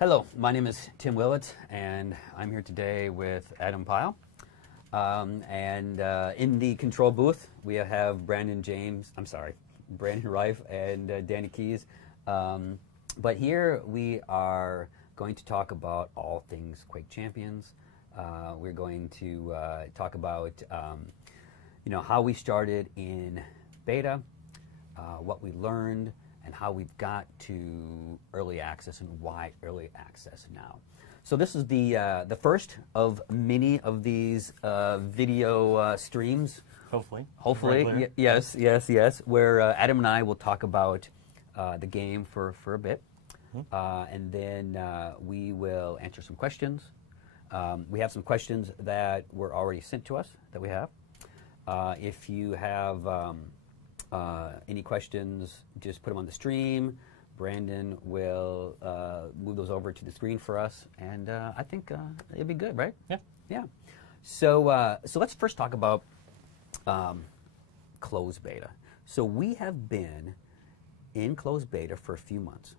Hello, my name is Tim Willett, and I'm here today with Adam Pyle. In the control booth, we have Brandon Rife and Danny Keys. But here we are going to talk about all things Quake Champions. We're going to talk about how we started in beta, what we learned, and how we've got to early access and why early access now. So this is the first of many of these video streams. Hopefully, yes, where Adam and I will talk about the game for a bit, and then we will answer some questions. We have some questions that were already sent to us that we have. If you have any questions, just put them on the stream. Brandon will move those over to the screen for us, and I think it'll be good, right? Yeah. So let's first talk about closed beta. So we have been in closed beta for a few months.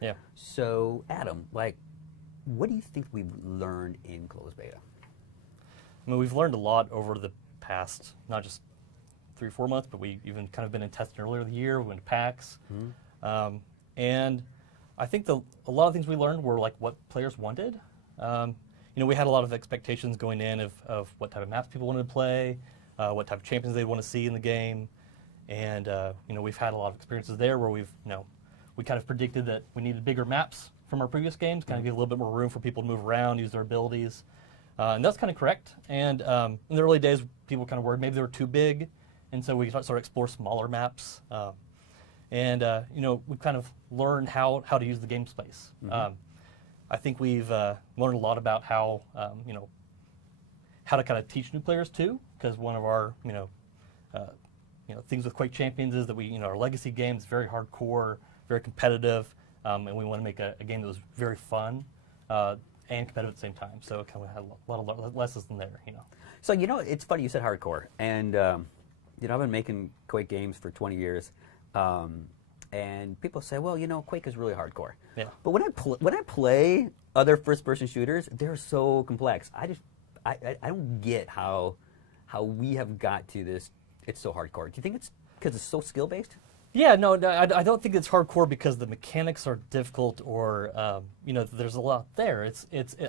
Yeah. So Adam, what do you think we've learned in closed beta? I mean, we've learned a lot over the past, not just 3 or 4 months, but we even kind of been in testing earlier in the year. We went to PAX. And I think a lot of things we learned were like what players wanted. We had a lot of expectations going in of what type of maps people wanted to play, what type of champions they'd want to see in the game. And we've had a lot of experiences there where we kind of predicted that we needed bigger maps from our previous games, kind of give a little bit more room for people to move around, use their abilities. And that's kind of correct. And in the early days, people kind of worried maybe they were too big. And so we sort of explore smaller maps. We kind of learned how to use the game space. I think we've learned a lot about how to kind of teach new players too, because one of our things with Quake Champions is that our legacy game is very hardcore, very competitive, and we want to make a game that was very fun and competitive at the same time. So it kind of had a lot of lessons in there, So it's funny you said hardcore, and I've been making Quake games for 20 years. And people say, well, Quake is really hardcore. Yeah. But when I play other first-person shooters, they're so complex. I don't get how we have got to this. It's so hardcore. Do you think it's because it's so skill-based? Yeah, no, I don't think it's hardcore because the mechanics are difficult or there's a lot there.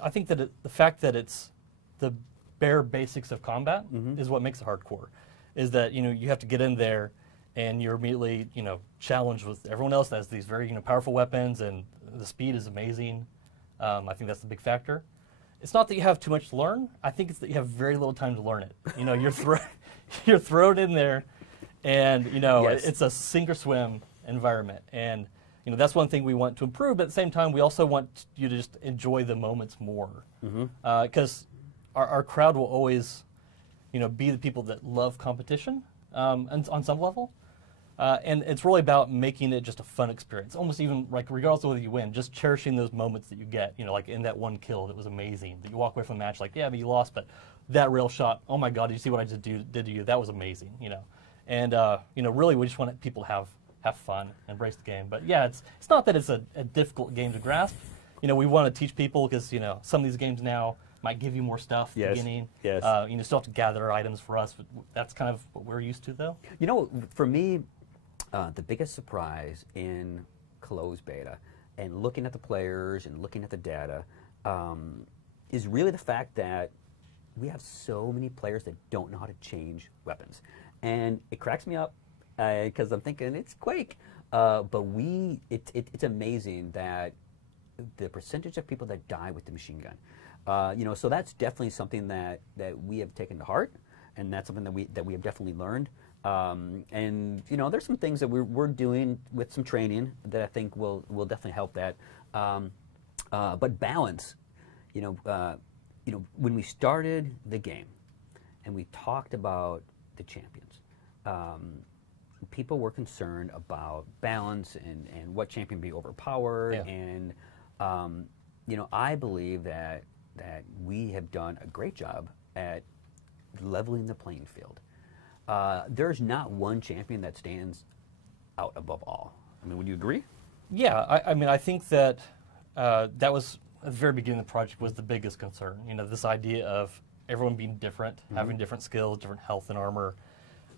I think that the fact that it's the bare basics of combat is what makes it hardcore. Is that you have to get in there. And you're immediately, challenged with everyone else that has these very, powerful weapons, and the speed is amazing. I think that's the big factor. It's not that you have too much to learn. I think it's that you have very little time to learn it. You're thrown in there, and Yes. It's a sink or swim environment. And that's one thing we want to improve. But at the same time, we also want you to just enjoy the moments more, because our crowd will always, be the people that love competition, and on some level. And it's really about making it just a fun experience. Almost even, regardless of whether you win, just cherishing those moments that you get, like in that one kill that was amazing. That you walk away from a match like, yeah, but you lost, but that rail shot, oh my God, did you see what I just did to you? That was amazing, And, really we just want people to have fun, embrace the game. But yeah, it's not that it's a difficult game to grasp. We want to teach people because, some of these games now might give you more stuff at the beginning. Yes. You still have to gather items for us. But that's kind of what we're used to, though. For me, the biggest surprise in closed beta and looking at the players and looking at the data is really the fact that we have so many players that don't know how to change weapons. And it cracks me up because I'm thinking it's Quake. But it's amazing that the percentage of people that die with the machine gun. So that's definitely something that we have taken to heart, and that's something that we have definitely learned. And there's some things that we're doing with some training that I think will definitely help that. But balance, when we started the game, and we talked about the champions, people were concerned about balance and what champion be overpowered, and I believe that we have done a great job at leveling the playing field. There's not one champion that stands out above all. I mean, would you agree? Yeah, I mean, I think that that was at the very beginning of the project was the biggest concern. You know, this idea of everyone being different, having different skills, different health and armor.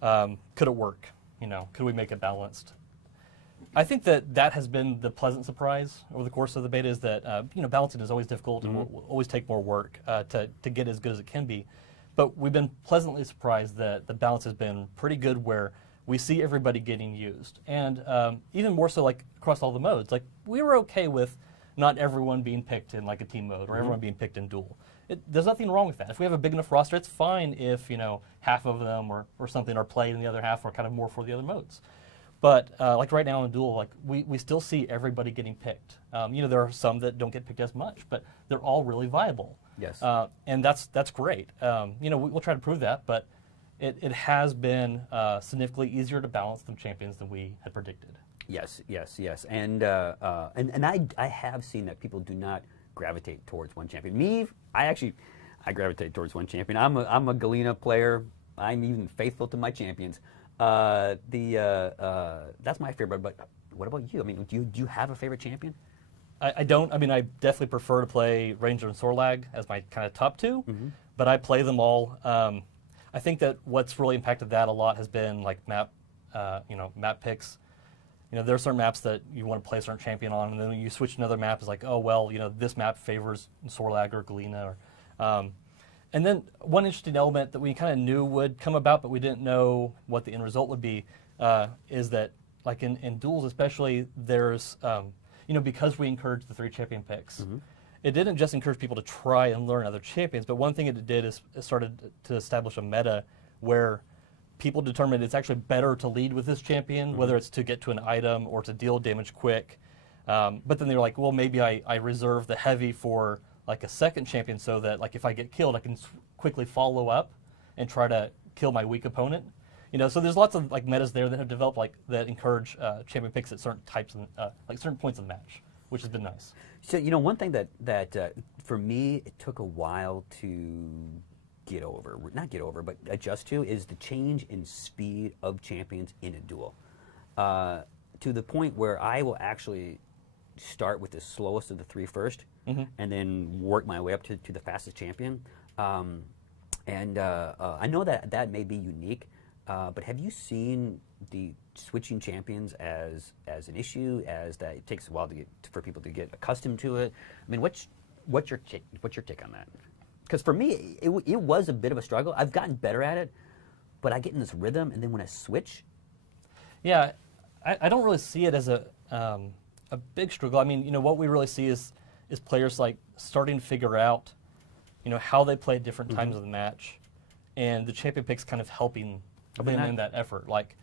Could it work? You know, could we make it balanced? I think that has been the pleasant surprise over the course of the beta is that, you know, balancing is always difficult and will always take more work to get as good as it can be. But we've been pleasantly surprised that the balance has been pretty good where we see everybody getting used. And even more so like across all the modes, like we were okay with not everyone being picked in like a team mode or everyone being picked in duel. There's nothing wrong with that. If we have a big enough roster, it's fine if, you know, half of them or something are played and the other half are kind of more for the other modes. But like right now in duel, like we still see everybody getting picked. You know, there are some that don't get picked as much, but they're all really viable. Yes. And that's great. You know, we'll try to prove that, but it has been significantly easier to balance the champions than we had predicted. Yes, yes, yes. And I have seen that people do not gravitate towards one champion. Me, I gravitate towards one champion. I'm a Galena player. I'm even faithful to my champions. That's my favorite. But what about you? I mean, do you have a favorite champion? I don't. I mean, I definitely prefer to play Ranger and Sorlag as my kind of top two, but I play them all. I think that what's really impacted that a lot has been like map picks. You know, there are certain maps that you want to play a certain champion on, and then when you switch to another map, it's like, oh, well, you know, this map favors Sorlag or Galena. And then one interesting element that we kind of knew would come about, but we didn't know what the end result would be, is that, like in duels especially, there's, you know, because we encouraged the 3 champion picks, it didn't just encourage people to try and learn other champions, but one thing it did is it started to establish a meta where people determined it's actually better to lead with this champion, whether it's to get to an item or to deal damage quick. But then they were like, well, maybe I reserve the heavy for like a second champion so that like if I get killed, I can quickly follow up and try to kill my weak opponent. You know, so there's lots of like metas there that have developed like that encourage champion picks at certain types of like certain points of the match, which has been nice. So you know, one thing that for me it took a while to not get over, but adjust to is the change in speed of champions in a duel. To the point where I will actually start with the slowest of the 3 first, and then work my way up to the fastest champion. I know that may be unique, but have you seen the switching champions as an issue, as that it takes a while for people to get accustomed to it? I mean, what's your take on that? Because for me, it was a bit of a struggle. I've gotten better at it, but I get in this rhythm, and then when I switch... Yeah, I don't really see it as a big struggle. I mean, you know, what we really see is players like starting to figure out, you know, how they play at different times of the match, and the champion picks kind of helping them in that effort. Like,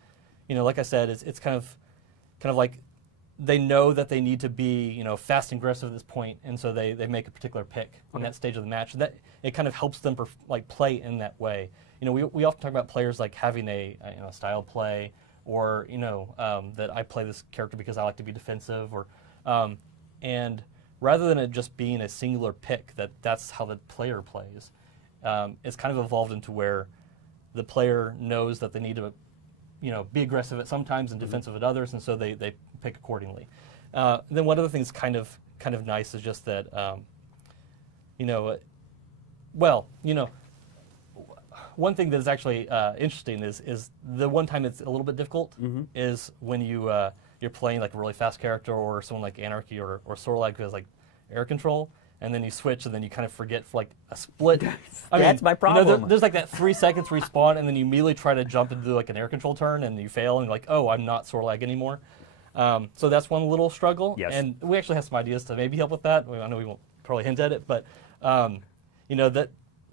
you know, like I said, it's kind of like they know that they need to be, you know, fast and aggressive at this point, and so they make a particular pick in that stage of the match. That it kind of helps them like play in that way. You know, we often talk about players like having a style play, or you know, that I play this character because I like to be defensive, or and rather than it just being a singular pick that's how the player plays, it's kind of evolved into where the player knows that they need to, you know, be aggressive at some times and defensive at others, and so they pick accordingly. Then one other thing's kind of nice is just that, you know, well, you know, one thing that's actually interesting is the one time it's a little bit difficult is when you're playing like a really fast character or someone like Anarchy or Sorlag who has like air control, and then you switch and then you kind of forget for like a split. That's my problem. You know, there's like that 3 seconds respawn, and then you immediately try to jump into like an air control turn and you fail, and you're like, oh, I'm not Sorlag anymore. So that's one little struggle. Yes. And we actually have some ideas to maybe help with that. I know we won't probably hint at it, but you know,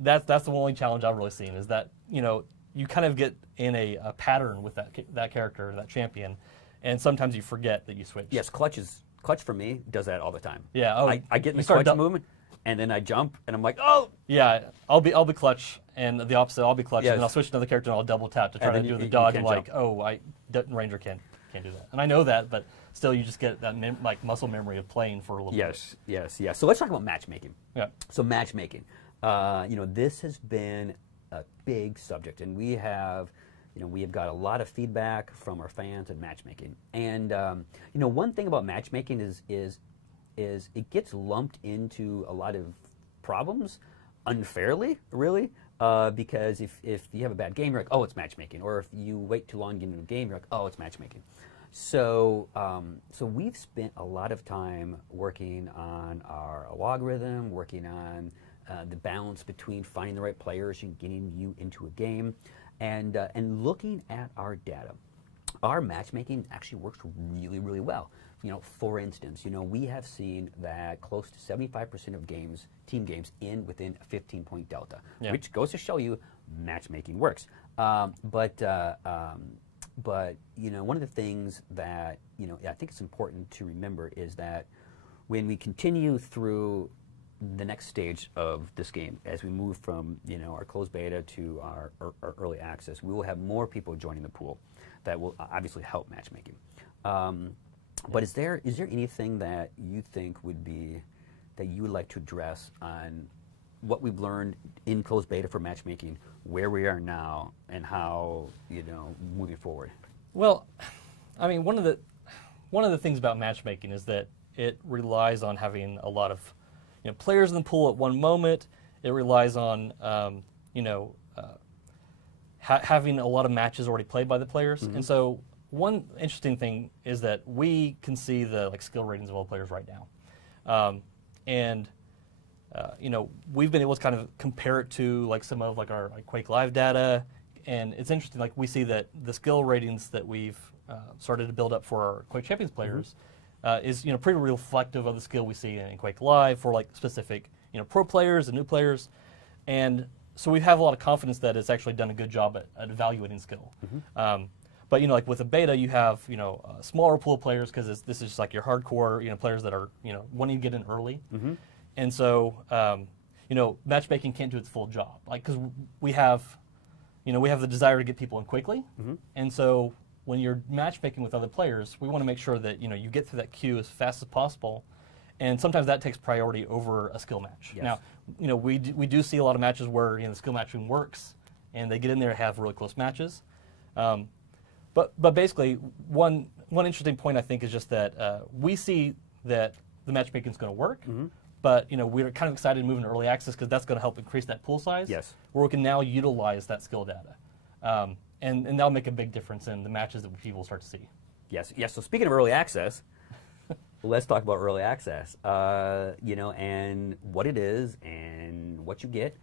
that's the only challenge I've really seen, is that, you know, you kind of get in a pattern with that character, that champion, and sometimes you forget that you switch. Yes, Clutch for me does that all the time. Yeah. Oh, I get in the Clutch movement, and then I jump, and I'm like, oh. Yeah, I'll be Clutch, and the opposite, I'll be Clutch, and then I'll switch to another character, and I'll double tap to try to do the dodge. And like, oh, Ranger can't do that, and I know that, but still, you just get that like muscle memory of playing for a little bit. Yes. So let's talk about matchmaking. Yeah. So matchmaking, you know, this has been a big subject, and we have got a lot of feedback from our fans on matchmaking. And you know, one thing about matchmaking is is it gets lumped into a lot of problems unfairly, really, because if you have a bad game, you're like, oh, it's matchmaking. Or if you wait too long to get into a game, you're like, oh, it's matchmaking. So, so we've spent a lot of time working on our logarithm, working on the balance between finding the right players and getting you into a game, and looking at our data. Our matchmaking actually works really, really well. You know, for instance, you know, we have seen that close to 75% of games, team games, end within a 15-point delta, which goes to show you matchmaking works. But you know, one of the things that, you know, I think it's important to remember is that when we continue through the next stage of this game, as we move from, you know, our closed beta to our early access, we will have more people joining the pool that will obviously help matchmaking. But is there anything that you think would be, that you would like to address on what we've learned in closed beta for matchmaking, where we are now, and how, you know, moving forward? Well, I mean, one of the things about matchmaking is that it relies on having a lot of, you know, players in the pool at one moment. It relies on having a lot of matches already played by the players, and so one interesting thing is that we can see the skill ratings of all players right now, you know, we've been able to kind of compare it to some of our Quake Live data, and it's interesting. We see that the skill ratings that we've started to build up for our Quake Champions players is, you know, pretty reflective of the skill we see in Quake Live for specific, you know, pro players and new players, and so we have a lot of confidence that it's actually done a good job at evaluating skill. But, you know, with a beta, you have, you know, a smaller pool of players because this is your hardcore, you know, players that are, you know, wanting to get in early. And so, you know, matchmaking can't do its full job. Because we have, you know, we have the desire to get people in quickly. And so when you're matchmaking with other players, we want to make sure that, you know, you get through that queue as fast as possible. And sometimes that takes priority over a skill match. Now, you know, we do see a lot of matches where, you know, the skill matching works and they get in there and have really close matches. But basically, one interesting point I think is just that we see that the matchmaking is going to work, but, you know, we're kind of excited to move into early access because that's going to help increase that pool size. Where we can now utilize that skill data, and that'll make a big difference in the matches that people start to see. Yes. So speaking of early access, let's talk about early access. You know, and what it is and what you get.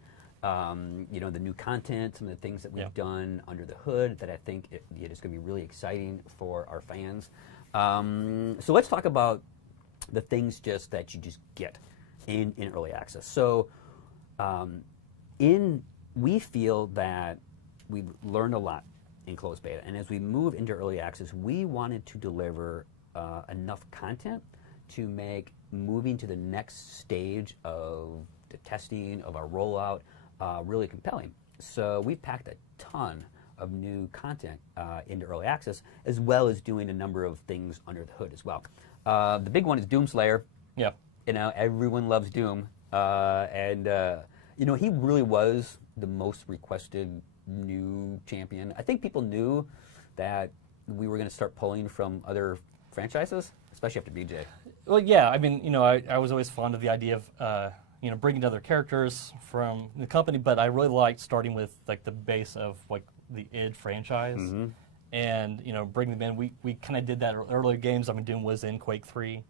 You know, the new content, some of the things that we've done under the hood that I think it is going to be really exciting for our fans. So let's talk about the things just that you just get in early access. So we feel that we've learned a lot in closed beta, and as we move into early access, we wanted to deliver enough content to make moving to the next stage of the testing of our rollout really compelling. So we've packed a ton of new content into early access, as well as doing a number of things under the hood as well. The big one is Doom Slayer. You know, everyone loves Doom, and you know, he really was the most requested new champion. I think people knew that we were going to start pulling from other franchises, especially after BJ. Well, yeah, I mean, you know, I was always fond of the idea of you know, bringing other characters from the company, but I really liked starting with the base of the id franchise, and, you know, bringing them in. We kind of did that earlier games. I mean, Doom was in Quake 3,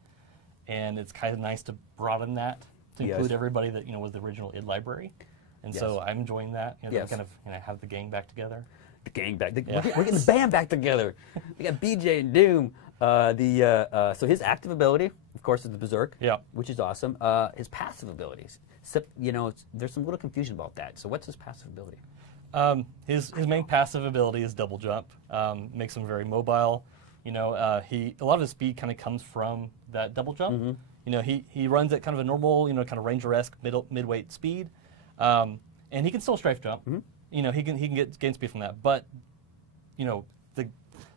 and it's kind of nice to broaden that to include everybody that, you know, was the original id library, and so I'm enjoying that. You know, kind of, you know, have the gang back together. The gang back. We're getting the band back together. We got BJ and Doom. So his active ability, of course, is the Berserk, which is awesome. His passive abilities, you know, there's some little confusion about that. So what's his passive ability? His main passive ability is double jump. Makes him very mobile. You know, a lot of his speed kind of comes from that double jump. You know, he runs at kind of a normal, you know, kind of Ranger-esque mid-weight speed, and he can still strafe jump. You know, he can gain speed from that, but, you know,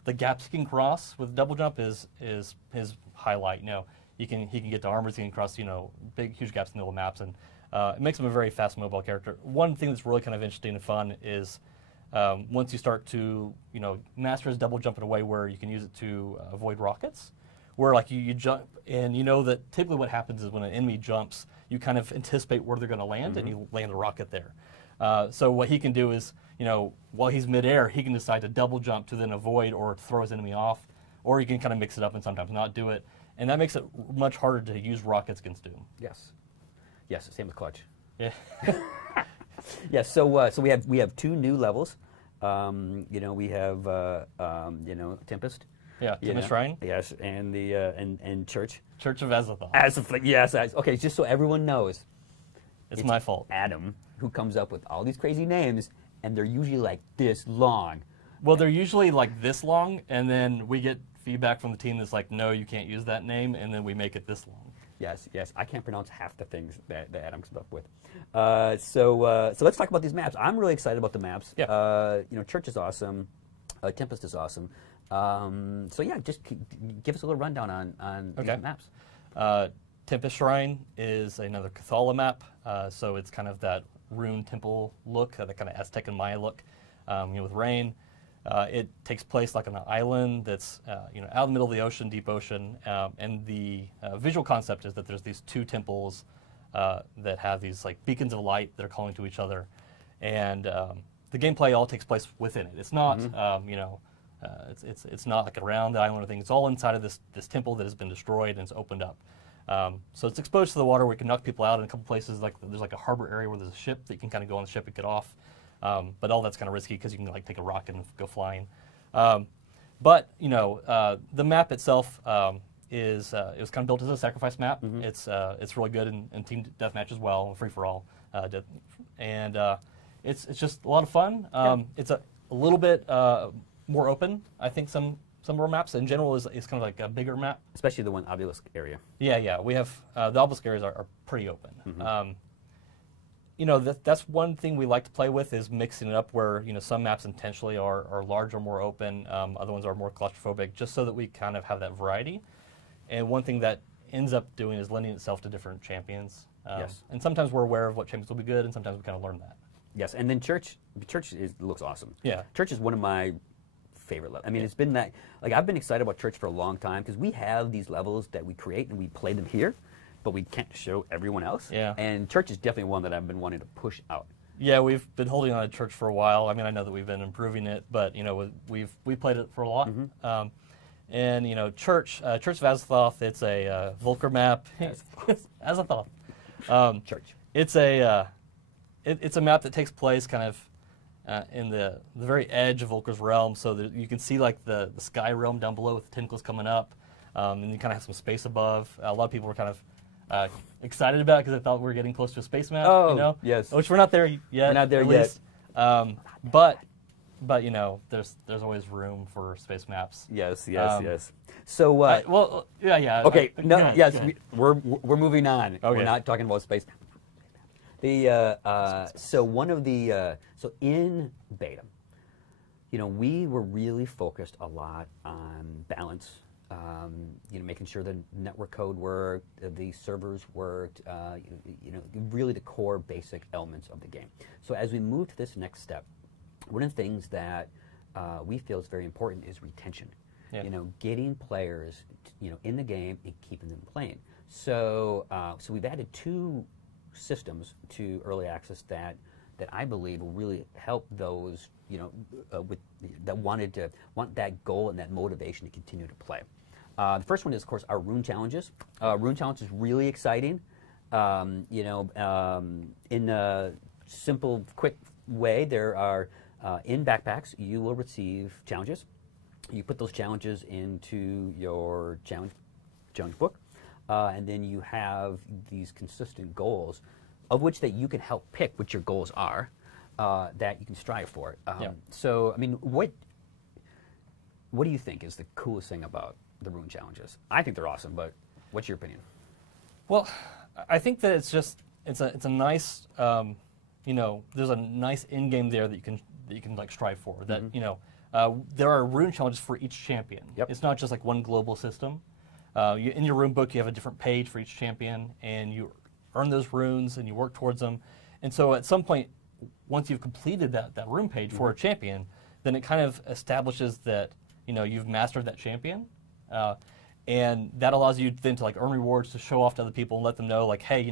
the gaps he can cross with double jump is his highlight. You know, he can get to armors, he can cross, you know, huge gaps in the middle of maps, and it makes him a very fast mobile character. One thing that's really kind of interesting and fun is once you start to, you know, master his double jump in a way where you can use it to avoid rockets, where like you jump, and you know that typically what happens is when an enemy jumps, you kind of anticipate where they're going to land, and you land a rocket there. So what he can do is, while he's midair, he can decide to double jump to then avoid or throw his enemy off, or he can kind of mix it up and sometimes not do it, and that makes it much harder to use rockets against Doom. Yes. Yes. Same with Clutch. Yeah. Yes. So we have 2 new levels. We have Tempest. Yeah. Tempest Shrine. Yes, and the and Church. Church of Azathoth. Yes. Okay. Just so everyone knows, it's my fault. Adam, who comes up with all these crazy names, and they're usually like this long. Well, they're usually like this long, and then we get feedback from the team that's like, no, you can't use that name, and then we make it this long. Yes. I can't pronounce half the things that Adam comes up with. So let's talk about these maps. I'm really excited about the maps. Yeah. Church is awesome. Tempest is awesome. So yeah, just give us a little rundown on these maps. Tempest Shrine is another Cathala map. So it's kind of that rune temple look, that kind of Aztec and Maya look, with rain. It takes place like on an island that's out in the middle of the ocean, deep ocean, and the visual concept is that there's these 2 temples that have these like beacons of light that are calling to each other, and the gameplay all takes place within it. It's not it's not like around the island or thing. It's all inside of this temple that has been destroyed and it's opened up. So it's exposed to the water where you can knock people out in a couple places. Like there's like a harbor area where there's a ship that you can kind of go on the ship and get off. But all that's kind of risky because you can like take a rocket and go flying. But the map itself it was kind of built as a sacrifice map. It's really good in team deathmatch as well, free for all, and it's just a lot of fun. It's a little bit more open. I think some of our maps in general is kind of like a bigger map, especially the one obelisk area. Yeah. We have the obelisk areas are pretty open. That's one thing we like to play with is mixing it up where, some maps intentionally are larger, more open, other ones are more claustrophobic, just so that we kind of have that variety. And one thing that ends up doing is lending itself to different champions. Yes. And sometimes we're aware of what champions will be good, and sometimes we kind of learn that. Yes, and then Church looks awesome. Yeah. Church is one of my favorite levels. I mean, it's been that, like, I've been excited about Church for a long time because we have these levels that we create and we play them here, but we can't show everyone else. Yeah. And Church is definitely one that I've been wanting to push out. Yeah, we've been holding on to Church for a while. I mean, I know that we've been improving it, but we've played it for a lot. And Church of Azathoth, it's a Vulcan map. Azathoth. Church. It's a map that takes place kind of in the very edge of Vulcan's realm, so that you can see like the sky realm down below with the tentacles coming up, and you kind of have some space above. A lot of people were kind of excited about it because they thought we were getting close to a space map. Oh, yes. Which we're not there yet. We're not there yet. But there's always room for space maps. Yes. So yeah. Okay. Go No. ahead, Yes. go ahead. We're moving on. Okay. We're not talking about space. So one of the so in beta, we were really focused a lot on balance. Making sure the network code worked, the servers worked. Really the core basic elements of the game. So as we move to this next step, one of the things that we feel is very important is retention. Yeah. Getting players, in the game and keeping them playing. So we've added 2 systems to early access that I believe will really help those that want that goal and that motivation to continue to play. The first one is, of course, our rune challenges. Rune challenge is really exciting. In a simple, quick way, there are in backpacks you will receive challenges. You put those challenges into your challenge book. And then you have these consistent goals, of which that you can help pick what your goals are, that you can strive for. So, I mean, what do you think is the coolest thing about the rune challenges? I think they're awesome, but what's your opinion? Well, I think that it's a nice, there's a nice end game there that you can like strive for. That there are rune challenges for each champion. Yep. It's not just like one global system. In your rune book, you have a different page for each champion, and you earn those runes and you work towards them. And so at some point, once you've completed that rune page for a champion, then it kind of establishes that you've mastered that champion. and that allows you then to like earn rewards to show off to other people and let them know like, hey,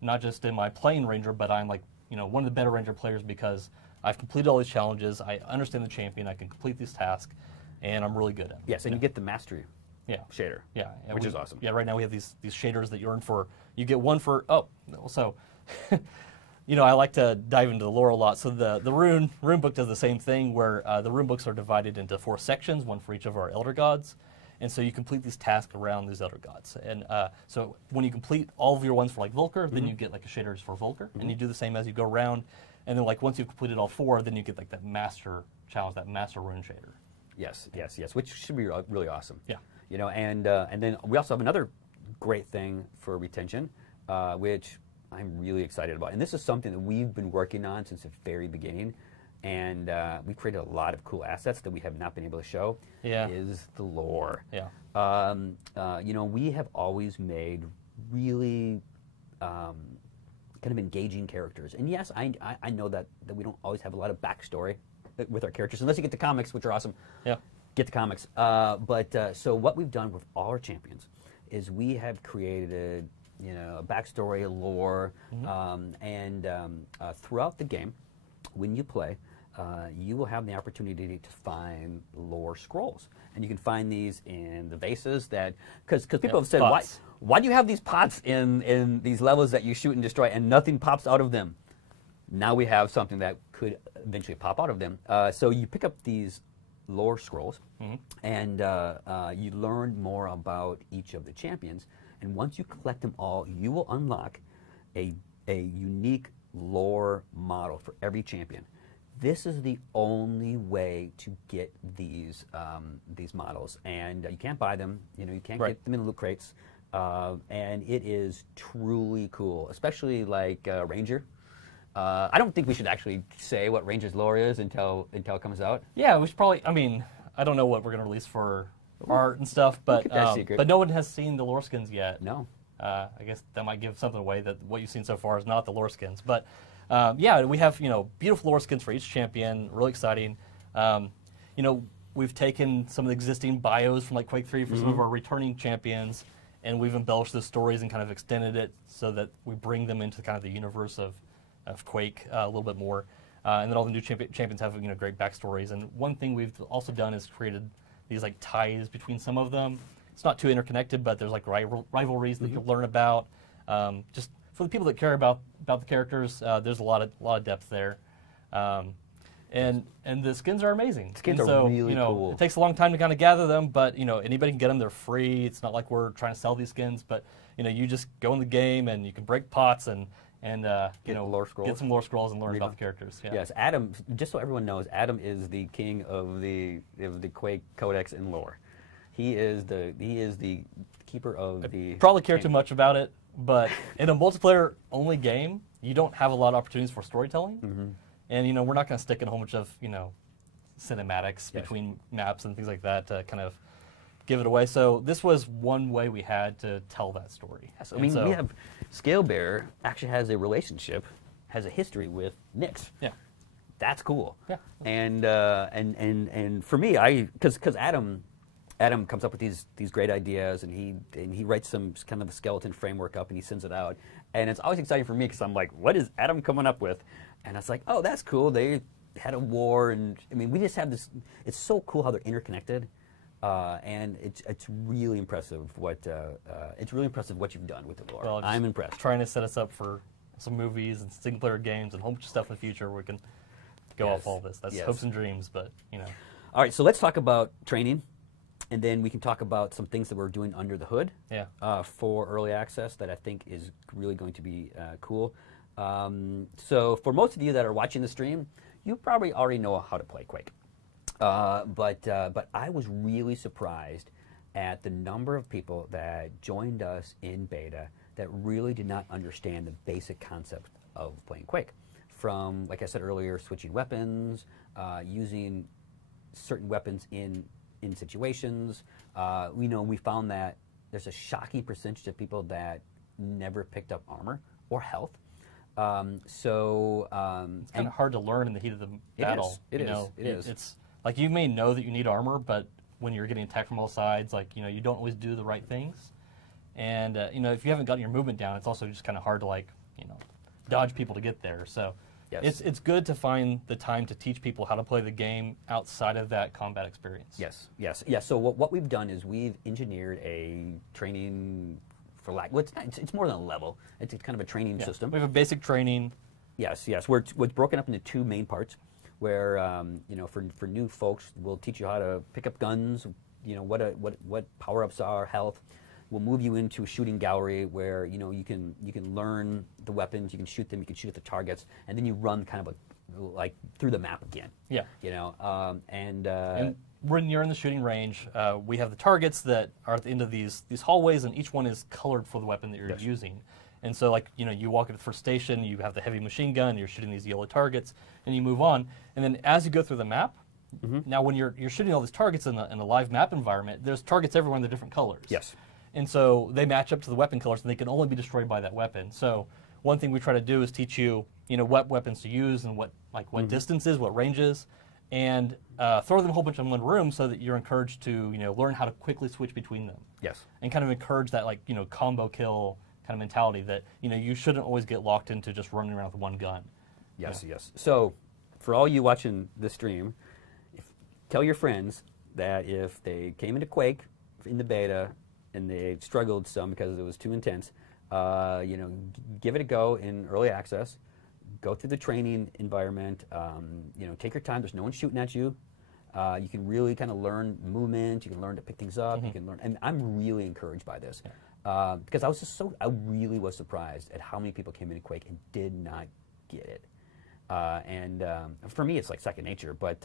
not just am I playing Ranger, but I'm like, one of the better Ranger players because I've completed all these challenges, I understand the champion, I can complete this task, and I'm really good at it. Yes, and you get the mastery shader. Yeah, which is awesome. Yeah, right now we have these shaders that you earn for. You get one for so. I like to dive into the lore a lot. So the rune book does the same thing, where the rune books are divided into 4 sections, one for each of our elder gods, and so you complete these tasks around these elder gods. And so when you complete all of your ones for like Vulcan, then you get like a shaders for Vulcan, and you do the same as you go around. And then like once you've completed all 4, then you get like that master challenge, that master rune shader. Yes, which should be really awesome. Yeah. And then we also have another great thing for retention, which I'm really excited about. And this is something that we've been working on since the very beginning. And we've created a lot of cool assets that we have not been able to show. Yeah. Is the lore. Yeah. We have always made really kind of engaging characters. And yes, I know that we don't always have a lot of backstory with our characters, unless you get the comics, which are awesome. Yeah. Get the comics. So what we've done with all our champions is we have created, a backstory, a lore, and throughout the game, when you play, you will have the opportunity to find lore scrolls. And you can find these in the vases that, because people have said, why do you have these pots in these levels that you shoot and destroy and nothing pops out of them? Now we have something that could eventually pop out of them. So you pick up these lore scrolls, and you learn more about each of the champions. And once you collect them all, you will unlock a unique lore model for every champion. This is the only way to get these models, and you can't buy them. You can't get them in loot crates, and it is truly cool, especially like Ranger. I don't think we should actually say what Ranger's lore is until it comes out. Yeah, we should probably. I mean, I don't know what we're going to release for art and stuff, but no one has seen the lore skins yet. No. I guess that might give something away, that what you've seen so far is not the lore skins. But yeah, we have beautiful lore skins for each champion. Really exciting. We've taken some of the existing bios from like Quake 3 for some of our returning champions, and we've embellished the stories and kind of extended it so that we bring them into kind of the universe of Quake a little bit more. And then all the new champions have great backstories. And one thing we've also done is created these like ties between some of them. It's not too interconnected, but there's like rivalries that you'll learn about. Just for the people that care about the characters, there's a lot of depth there. And the skins are amazing. Skins are really cool. It takes a long time to kind of gather them, but anybody can get them. They're free. It's not like we're trying to sell these skins, but you just go in the game and you can break pots and get lore scrolls. Get some lore scrolls and learn about the characters. Yeah. Yes, Adam. Just so everyone knows, Adam is the king of the Quake Codex and lore. He is the keeper of the. Probably care too much about it, but in a multiplayer only game, you don't have a lot of opportunities for storytelling, and we're not going to stick in a whole bunch of cinematics between maps and things like that to kind of give it away. So this was one way we had to tell that story. Yes, I mean, we have Scalebearer actually has a relationship, has a history with Nyx. Yeah, that's cool. Yeah, and for me, because Adam comes up with these great ideas, and he writes some kind of a skeleton framework up, and he sends it out, and it's always exciting for me because I'm like, what is Adam coming up with? And it's like, oh, that's cool. They had a war, and I mean, we just have this. It's so cool how they're interconnected. And it's really impressive what you've done with the lore. Well, I'm impressed. Trying to set us up for some movies and single player games and a whole bunch of stuff in the future where we can go off all this. That's hopes and dreams, but All right, so let's talk about training, and then we can talk about some things that we're doing under the hood for early access that I think is really going to be cool. So for most of you that are watching the stream, you probably already know how to play Quake. But I was really surprised at the number of people that joined us in beta that really did not understand the basic concept of playing Quake. From, like I said earlier, switching weapons, using certain weapons in situations. We found that there's a shocking percentage of people that never picked up armor or health. It's kind of hard to learn in the heat of the battle. It is. It's like you may know that you need armor, but when you're getting attacked from all sides, like, you don't always do the right things. And, if you haven't gotten your movement down, it's also just kind of hard to, like, dodge people to get there. So it's good to find the time to teach people how to play the game outside of that combat experience. Yes. So what we've done is we've engineered a training for it's more than a level. It's kind of a training system. We have a basic training. Yes. Where it's broken up into two main parts. Where for new folks, we'll teach you how to pick up guns. What power-ups are, health. We'll move you into a shooting gallery where you can learn the weapons, you can shoot them, you can shoot at the targets, and then you run kind of like through the map again. Yeah. And when you're in the shooting range, we have the targets that are at the end of these hallways, and each one is colored for the weapon that you're using. And so, like, you walk into the first station, you have the heavy machine gun, you're shooting these yellow targets, and you move on. And then as you go through the map, now when you're shooting all these targets in a live map environment, there's targets everywhere in the different colors. Yes. And so they match up to the weapon colors, and they can only be destroyed by that weapon. So one thing we try to do is teach you, what weapons to use and what distances, what ranges, and throw them a whole bunch in one room so that you're encouraged to, learn how to quickly switch between them. Yes. And kind of encourage that, combo kill kind of mentality that, you shouldn't always get locked into just running around with one gun. Yes. So for all you watching the stream, tell your friends that if they came into Quake in the beta and they struggled some because it was too intense, give it a go in early access. Go through the training environment. Take your time. There's no one shooting at you. You can really kind of learn movement. You can learn to pick things up. You can learn, and I'm really encouraged by this because I really was surprised at how many people came into Quake and did not get it. And for me, it's like second nature. But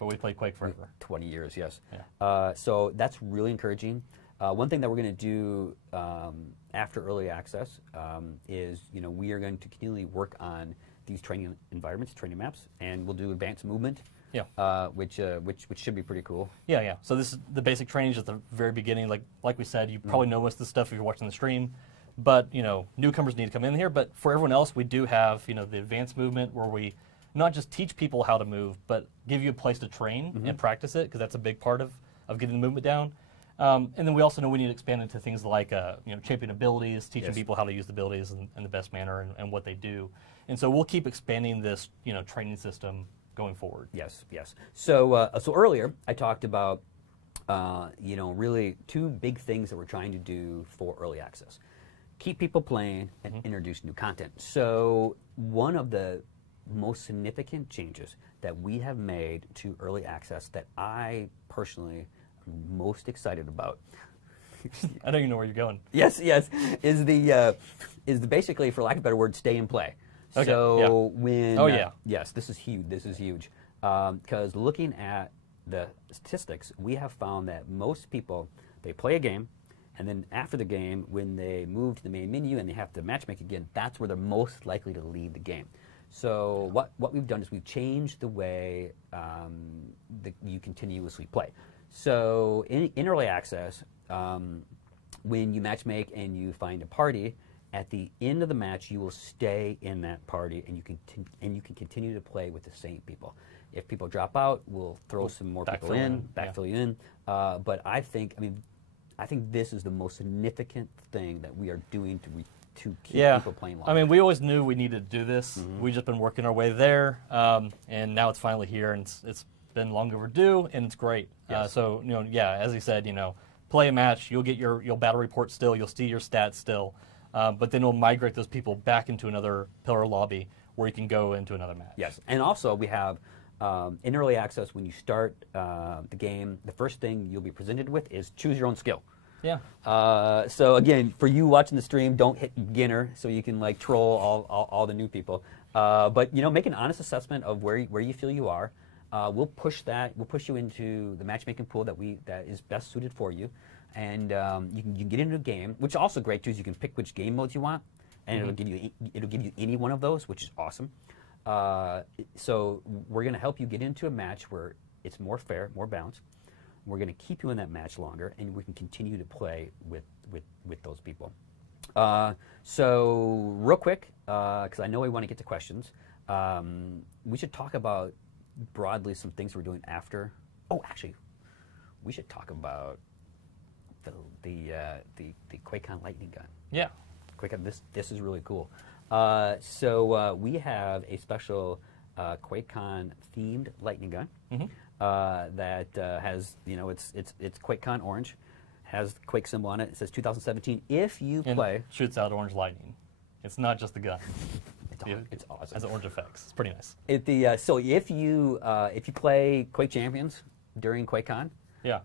we played Quake forever. 20 years, yes. Yeah. So that's really encouraging. One thing that we're going to do after early access is, we are going to continually work on these training environments, training maps, and we'll do advanced movement, which should be pretty cool. Yeah. So this is the basic training at the very beginning. Like we said, you probably know most of the stuff if you're watching the stream, but newcomers need to come in here. But for everyone else, we do have the advanced movement where we not just teach people how to move, but give you a place to train and practice it, because that's a big part of getting the movement down. And then we also know we need to expand into things like champion abilities, teaching people how to use the abilities in the best manner and what they do. And so we'll keep expanding this training system going forward. Yes. So earlier I talked about really two big things that we're trying to do for early access: keep people playing and introduce new content. So one of the most significant changes that we have made to early access that I personally most excited about. I know you know where you're going. Yes, is the basically, for lack of a better word, stay and play. Okay, so when yes, this is huge because looking at the statistics, we have found that most people, they play a game, and then after the game, when they move to the main menu and they have to matchmake again, that's where they're most likely to leave the game. So what we've done is we've changed the way you continuously play. So in early access, when you matchmake and you find a party, at the end of the match, you will stay in that party, and you can continue to play with the same people. If people drop out, we'll throw some more people in, backfill you in. But I think this is the most significant thing that we are doing to keep people playing longer. I mean, we always knew we needed to do this. We've just been working our way there, and now it's finally here, and it's been long overdue, and it's great. Yes. So as he said, play a match, you'll get your battle report still, you'll see your stats still, but then we'll migrate those people back into another pillar lobby where you can go into another match. Yes, and also we have in early access, when you start the game, the first thing you'll be presented with is choose your own skill. Yeah. So again, for you watching the stream, don't hit beginner so you can troll all the new people. But make an honest assessment of where you feel you are. We'll push you into the matchmaking pool that is best suited for you, and you can get into a game. Which is also great too, is you can pick which game modes you want, and it'll give you any one of those, which is awesome. So we're going to help you get into a match where it's more fair, more balanced. We're going to keep you in that match longer, and we can continue to play with those people. So real quick, because I know we want to get to questions, we should talk about broadly some things we're doing after. Oh, actually, we should talk about the QuakeCon lightning gun. Yeah. QuakeCon, this is really cool. So we have a special QuakeCon themed lightning gun that has, it's QuakeCon orange, has the Quake symbol on it. It says 2017. If you play, it shoots out orange lightning. It's not just the gun. It's awesome. It has orange effects. It's pretty nice. So if you play Quake Champions during QuakeCon, yeah,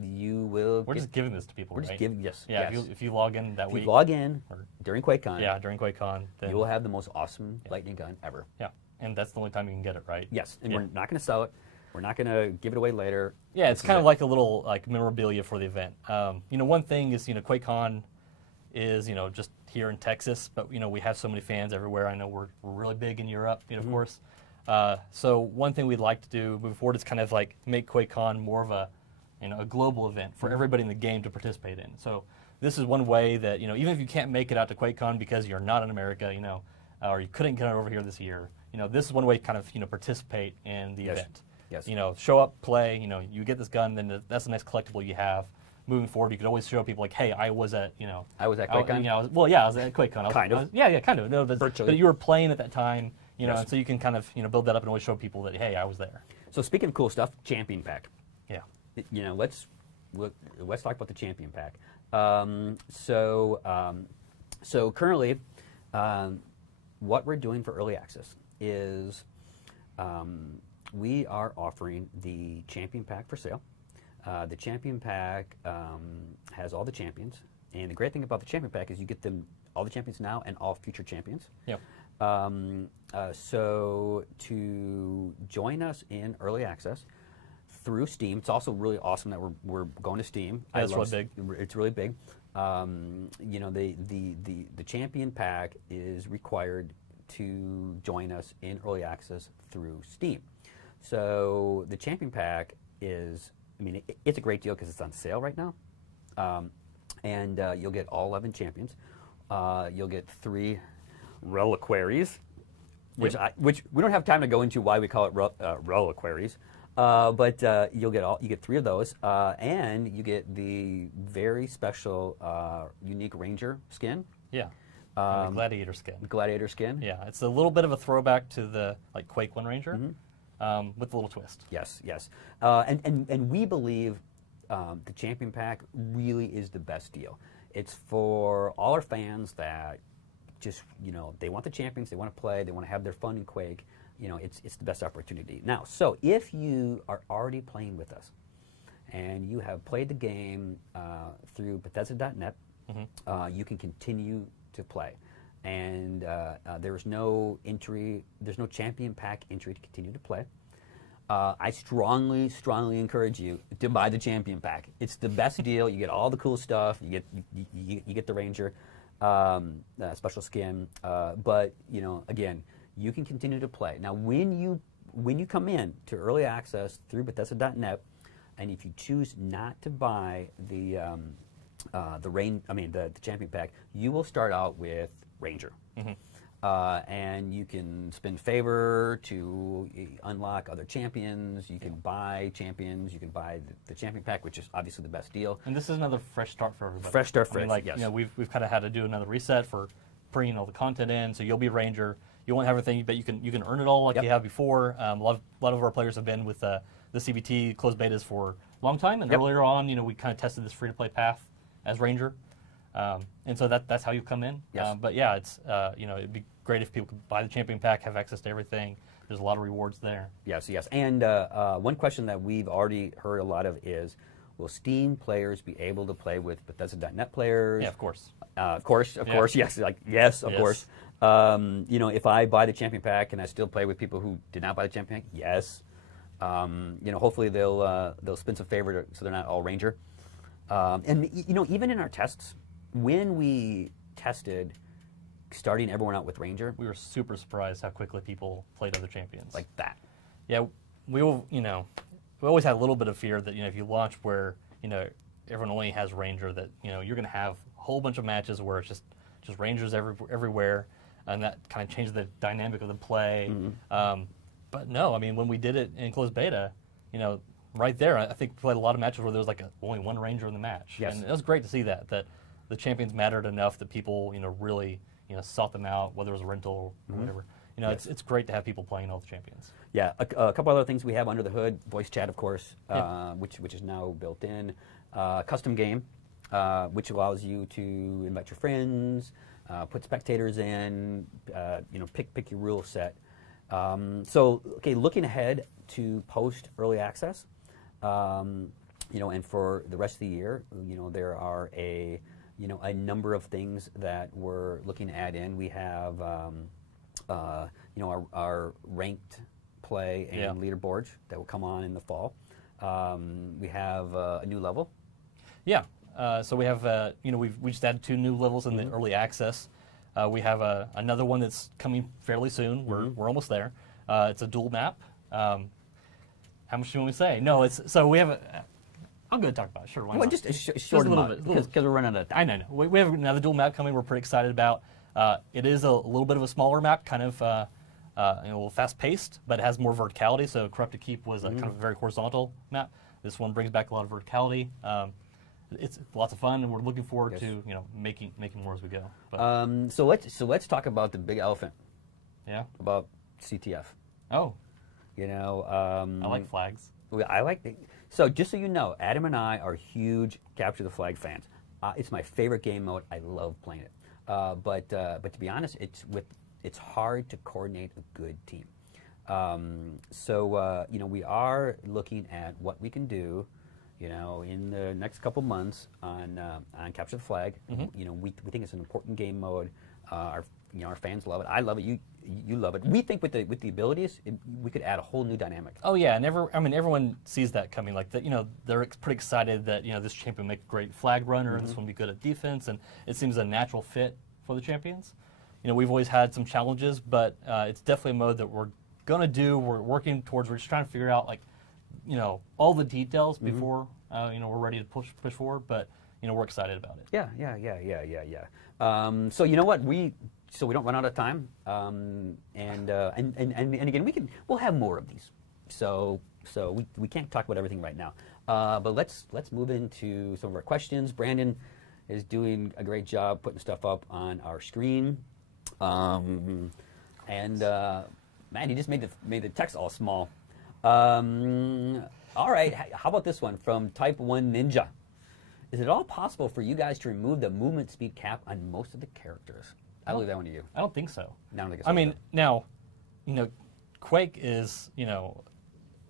you will. We're just giving this to people, we're right? just giving yes. Yeah, yes. if you log in that week. If you log in during QuakeCon. Yeah, during QuakeCon, then you will have the most awesome lightning gun ever. Yeah, and that's the only time you can get it, right? Yes, and we're not going to sell it. We're not going to give it away later. Yeah, it's kind of like a little memorabilia for the event. One thing is QuakeCon is just here in Texas, but we have so many fans everywhere. I know we're really big in Europe, of course. So one thing we'd like to do moving forward is kind of like make QuakeCon more of a global event for everybody in the game to participate in. So this is one way that even if you can't make it out to QuakeCon because you're not in America, or you couldn't get over here this year, this is one way to kind of participate in the event. Yes. Show up, play. You get this gun, then that's a nice collectible you have. Moving forward, you could always show people like, hey, I was at I was at QuakeCon. I was at QuakeCon. Kind of. Yeah, kind of. No, virtually. But you were playing at that time, Yes. and so you can kind of build that up and always show people that, hey, I was there. So speaking of cool stuff, Champion Pack. Yeah. Let's talk about the Champion Pack. So currently, what we're doing for early access is we are offering the Champion Pack for sale. The Champion Pack has all the champions, and the great thing about the Champion Pack is you get all the champions now and all future champions. Yep. So to join us in early access through Steam, it's also really awesome that we're going to Steam. Yeah, it's really big. It's really big. The Champion Pack is required to join us in early access through Steam. So the Champion Pack is, it's a great deal because it's on sale right now, and you'll get all 11 champions. You'll get 3 reliquaries, which we don't have time to go into why we call it reliquaries, but you get 3 of those, and you get the very special unique Ranger skin. Yeah. The Gladiator skin. Gladiator skin. Yeah, it's a little bit of a throwback to the Quake 1 Ranger, with a little twist. Yes, yes, and we believe the Champion Pack really is the best deal. It's for all our fans that just they want the champions, they want to play, they want to have their fun in Quake. It's the best opportunity. Now, so if you are already playing with us and you have played the game through Bethesda.net, you can continue to play. And there's no Champion Pack entry to continue to play. I strongly encourage you to buy the Champion Pack. It's the best deal. You get all the cool stuff. You get the Ranger special skin. But again, you can continue to play. Now, when you come in to early access through Bethesda.net, and if you choose not to buy the Champion Pack, you will start out with Ranger. And you can spend favor to unlock other champions. You can buy champions. You can buy the Champion Pack, which is obviously the best deal. And this is another fresh start for everybody. Fresh start for everybody. Yes. We've kind of had to do another reset for bringing all the content in. So you'll be Ranger. You won't have everything, but you can earn it all like you have before. A lot of our players have been with the CBT closed betas for a long time, and earlier on, we kind of tested this free-to-play path as Ranger. And so that's how you come in. Yes. But yeah, it's it'd be great if people could buy the Champion Pack, have access to everything. There's a lot of rewards there. Yes, yes. And one question that we've already heard a lot of is, will Steam players be able to play with Bethesda.net players? Yeah, of course. Of course, yes. Yes, of course. If I buy the Champion Pack, can I still play with people who did not buy the Champion Pack? Yes. Hopefully they'll spend some favor so they're not all Ranger. And even in our tests, when we tested starting everyone out with Ranger, we were super surprised how quickly people played other champions. Like that. Yeah, we always had a little bit of fear that if you launch where everyone only has Ranger, that you're going to have a whole bunch of matches where it's just Rangers everywhere, and that kind of changed the dynamic of the play. But no, when we did it in closed beta, right there. I think we played a lot of matches where there was like only one ranger in the match. Yes. And it was great to see that the champions mattered enough that people, really, sought them out, whether it was a rental or whatever. Yes. It's great to have people playing all the champions. Yeah, a couple other things we have under the hood. Voice chat, of course, which is now built in. Custom game, which allows you to invite your friends, put spectators in, pick your rule set. Okay, looking ahead to post early access, and for the rest of the year, there are a number of things that we're looking to add in. We have, our ranked play and leaderboards that will come on in the fall. We have a new level. Yeah. So we have, we just added 2 new levels in the early access. We have another one that's coming fairly soon. We're almost there. It's a dual map. How much do you want me to say? No, so we have I'm going to talk about it. Sure, why not? Just a short little amount, bit. Because we're running out of time. I know. We have another dual map coming we're pretty excited about. It is a little bit of a smaller map, kind of fast-paced, but it has more verticality. So Corrupted Keep was kind of a very horizontal map. This one brings back a lot of verticality. It's lots of fun, and we're looking forward to making more as we go. But, so let's talk about the big elephant. Yeah. About CTF. Oh. I like flags. So just so you know, Adam and I are huge Capture the Flag fans. It's my favorite game mode. I love playing it. But to be honest, it's hard to coordinate a good team. We are looking at what we can do, in the next couple months on Capture the Flag. We think it's an important game mode. Our fans love it. I love it. You love it. We think with the abilities, we could add a whole new dynamic. Oh yeah, and everyone sees that coming. Like that, they're pretty excited that this champion will make a great flag runner, and this one will be good at defense, and it seems a natural fit for the champions. We've always had some challenges, but it's definitely a mode that we're gonna do. We're working towards. We're just trying to figure out all the details before we're ready to push forward. But we're excited about it. Yeah. So you know what so we don't run out of time, and again we'll have more of these. So we can't talk about everything right now, but let's move into some of our questions. Brandon is doing a great job putting stuff up on our screen, man, he just made the text all small. All right, how about this one from Type 1 Ninja? Is it all possible for you guys to remove the movement speed cap on most of the characters? I'll leave that one to you. I don't think so. Now, Quake is,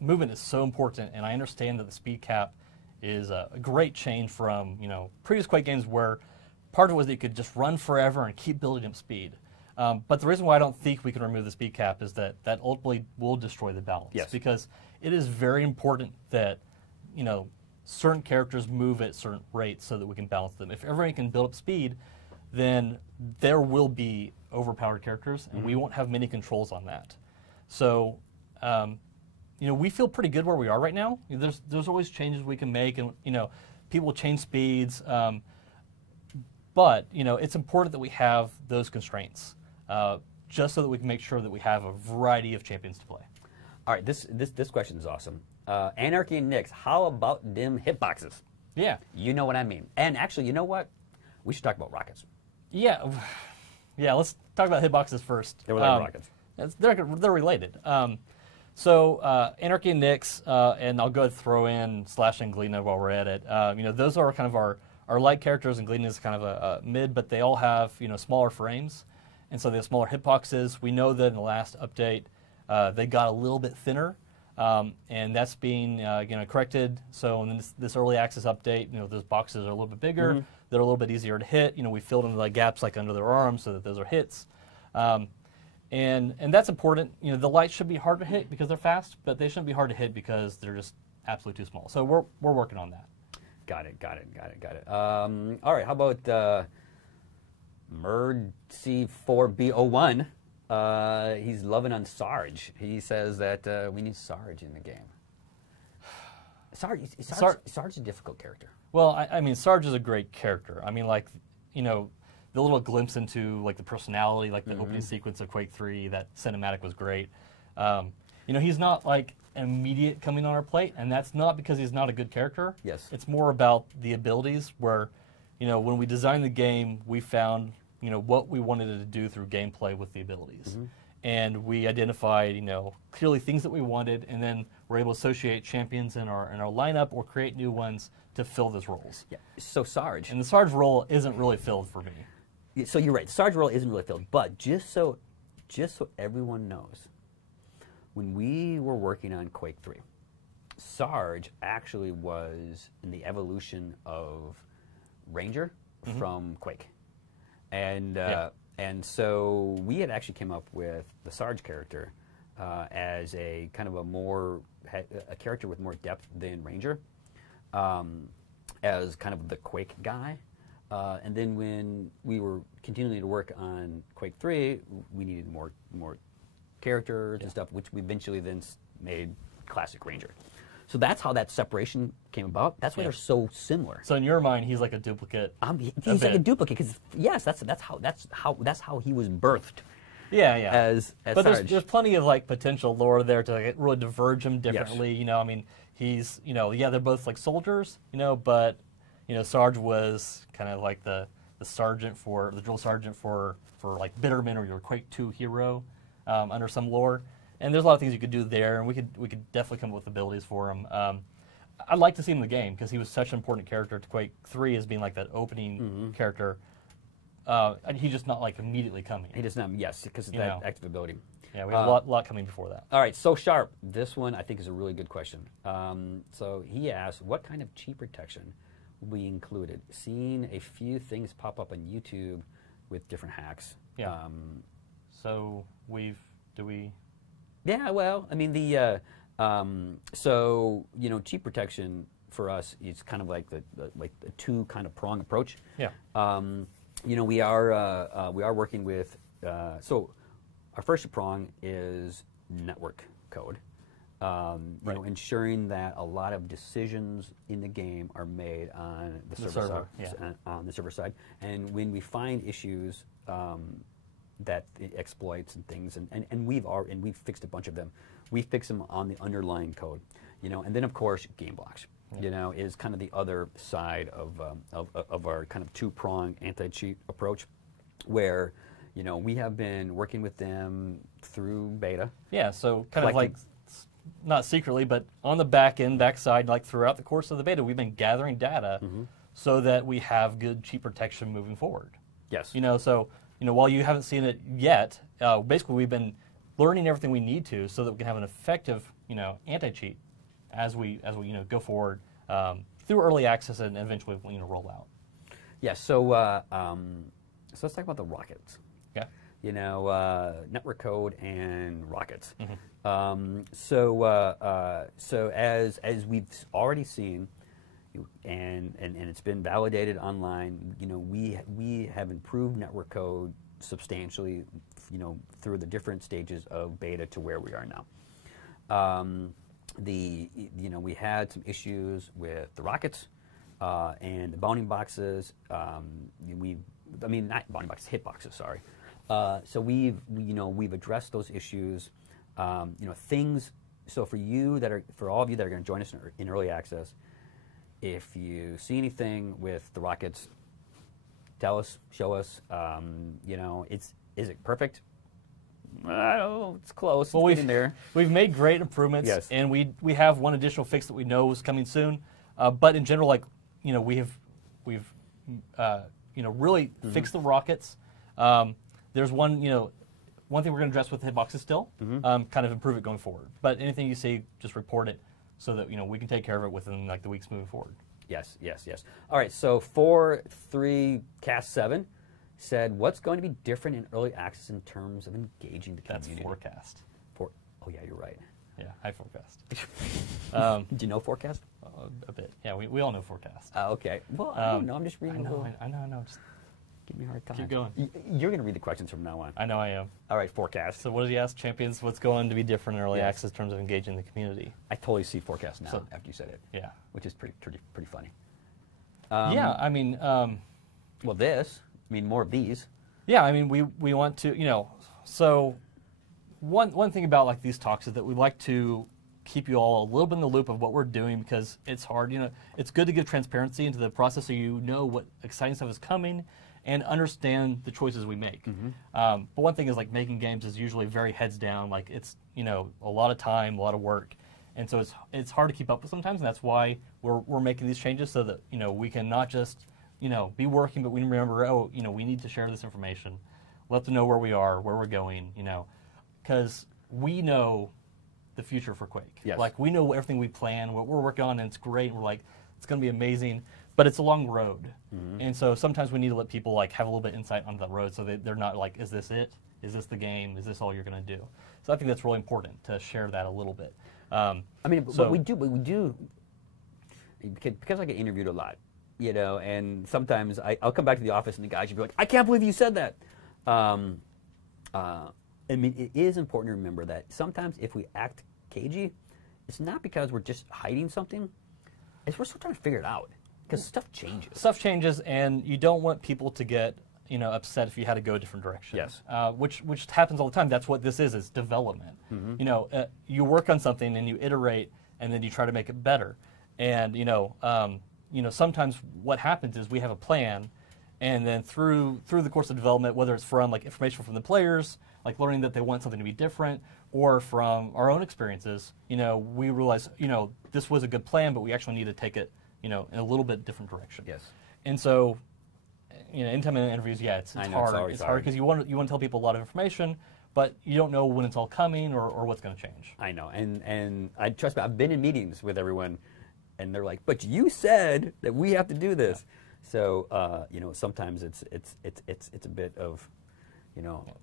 movement is so important, and I understand that the speed cap is a great change from, previous Quake games where part of it was that you could just run forever and keep building up speed. But the reason why I don't think we can remove the speed cap is that ultimately will destroy the balance. Yes. Because it is very important that, certain characters move at certain rates so that we can balance them. If everyone can build up speed, then there will be overpowered characters, and we won't have many controls on that. So, we feel pretty good where we are right now. There's always changes we can make, and people change speeds. But it's important that we have those constraints, just so that we can make sure that we have a variety of champions to play. all right, this question is awesome. Anarchy and Nyx, how about them hitboxes? Yeah. You know what I mean. And actually, you know what? We should talk about rockets. Yeah. Yeah, let's talk about hitboxes first. They were like rockets. They're related. Anarchy and Nyx, and I'll go ahead and throw in Slash and Glina while we're at it. Those are kind of our light characters, and Glina is kind of a mid, but they all have smaller frames, and so they have smaller hitboxes. We know that in the last update, they got a little bit thinner, and that's being corrected. So in this early access update, those boxes are a little bit bigger. Mm-hmm. They're a little bit easier to hit. We filled in the gaps like under their arms so that those are hits. And that's important. The lights should be hard to hit because they're fast, but they shouldn't be hard to hit because they're just absolutely too small. So we're working on that. Got it. All right, how about Merd-C4B01? He's loving on Sarge. He says that we need Sarge in the game. Sarge is a difficult character. Well, I mean, Sarge is a great character. I mean, the little glimpse into the personality, the opening sequence of Quake 3, that cinematic was great. You know, he's not like immediate coming on our plate, and that's not because he's not a good character. Yes. It's more about the abilities where, you know, when we designed the game, we found, you know, what we wanted it to do through gameplay with the abilities. And we identified, you know, clearly things that we wanted, and then we're able to associate champions in our lineup or create new ones to fill those roles. Yeah. So Sarge. And the Sarge role isn't really filled for me. So you're right. The Sarge role isn't really filled, but just so everyone knows, when we were working on Quake 3, Sarge actually was in the evolution of Ranger from Quake, and so we had actually came up with the Sarge character as a kind of a character with more depth than Ranger, as kind of the Quake guy. And then when we were continuing to work on Quake 3, we needed more characters and stuff, which we eventually then made Classic Ranger. So that's how that separation came about. That's why they're so similar. So in your mind, he's like a duplicate. He's like a duplicate because yes, that's how he was birthed. Yeah, yeah. As but Sarge. there's plenty of like potential lore there to like, really diverge him differently. Yes. You know, I mean, he's, you know, yeah, they're both like soldiers, you know, but you know, Sarge was kind of like the sergeant for the drill sergeant for like Bitterman or your Quake 2 hero under some lore. And there's a lot of things you could do there, and we could definitely come up with abilities for him. I'd like to see him in the game because he was such an important character to Quake 3 as being like that opening character. And he's just not like immediately coming. He does not, yes, because of that active ability. Yeah, we have a lot coming before that. All right, so Sharp, this one I think is a really good question. So he asked, what kind of cheat protection will be included? Seeing a few things pop up on YouTube with different hacks. Yeah. So Yeah, well, I mean the so you know, cheat protection for us is kind of like the two kind of prong approach. Yeah. You know, we are working with so our first prong is network code. You know, ensuring that a lot of decisions in the game are made on the server side, on the server side, and when we find issues that it exploits and things, and we've fixed a bunch of them. We fix them on the underlying code, you know, and then of course game blocks, you know, is kind of the other side of our kind of two-prong anti-cheat approach, where you know we have been working with them through beta. Yeah, so kind of like not secretly, but on the backside, like throughout the course of the beta, we've been gathering data so that we have good cheat protection moving forward. Yes, you know, so. You know, while you haven't seen it yet, basically we've been learning everything we need to so that we can have an effective, you know, anti-cheat as we you know go forward through early access and eventually you know roll out. Yeah. So so let's talk about the rockets. Yeah. You know, network code and rockets. So as we've already seen. And it's been validated online. You know, we have improved network code substantially, you know, through the different stages of beta to where we are now. You know, we had some issues with the rockets and the bounding boxes. I mean, not bounding boxes, hitboxes. Sorry. So we've addressed those issues. You know, things. So for all of you that are going to join us in early access. If you see anything with the rockets, tell us, show us. You know, is it perfect? I don't know, it's close. Well, it's in there. We've made great improvements, yes. And we have one additional fix that we know is coming soon. But in general, like you know, we've you know really fixed the rockets. There's one thing we're going to address with the hitboxes still, kind of improve it going forward. But anything you see, just report it. So that you know we can take care of it within like the weeks moving forward. Yes, yes, yes. All right. So 4.3 Cast 7 said, "What's going to be different in early access in terms of engaging the community?" That's forecast. Oh yeah, you're right. Yeah, high forecast. Do you know forecast? A bit. Yeah, we all know forecast. Okay. Well, I don't know. I'm just reading. I know. Just give me a hard time. keep going. You're going to read the questions from now on. I know I am. All right, forecast. So what did he ask? Champions, what's going to be different in early access in terms of engaging the community? I totally see forecast now after you said it. Yeah. Which is pretty funny. Yeah, I mean. Well, more of these. Yeah, I mean, we want to, you know, so one thing about like these talks is that we like to keep you all a little bit in the loop of what we're doing because it's hard. It's good to give transparency into the process so you know what exciting stuff is coming and understand the choices we make. But one thing is like making games is usually very heads down. Like it's a lot of time, a lot of work, and so it's hard to keep up with sometimes. And that's why we're making these changes so that we can not just be working, but we remember we need to share this information, let them know where we are, where we're going, because we know the future for Quake. Yes. Like we know everything we plan, what we're working on, and it's great. And we're like, it's going to be amazing, but it's a long road, and so sometimes we need to let people like have a little bit of insight onto that road, so they're not like, is this it? Is this the game? Is this all you're going to do? So I think that's really important to share that a little bit. But we do, because I get interviewed a lot, and sometimes I'll come back to the office and the guys should be like, I can't believe you said that. It is important to remember that sometimes if we act cagey, it's not because we're just hiding something, it's we're still trying to figure it out, because stuff changes. Stuff changes, and you don't want people to get upset if you had to go a different direction. Yes. Which happens all the time. That's what this is development. You work on something and you iterate, and then you try to make it better. And sometimes what happens is we have a plan, and then through the course of development, whether it's from like information from the players, like learning that they want something to be different, or from our own experiences, we realize this was a good plan, but we actually need to take it in a little bit different direction. Yes. And so, anytime in interviews, it's I know, hard. It's hard because you want to tell people a lot of information, but you don't know when it's all coming or what's going to change. I know, and I trust me. I've been in meetings with everyone, and they're like, "But you said that we have to do this." Yeah. So sometimes it's a bit of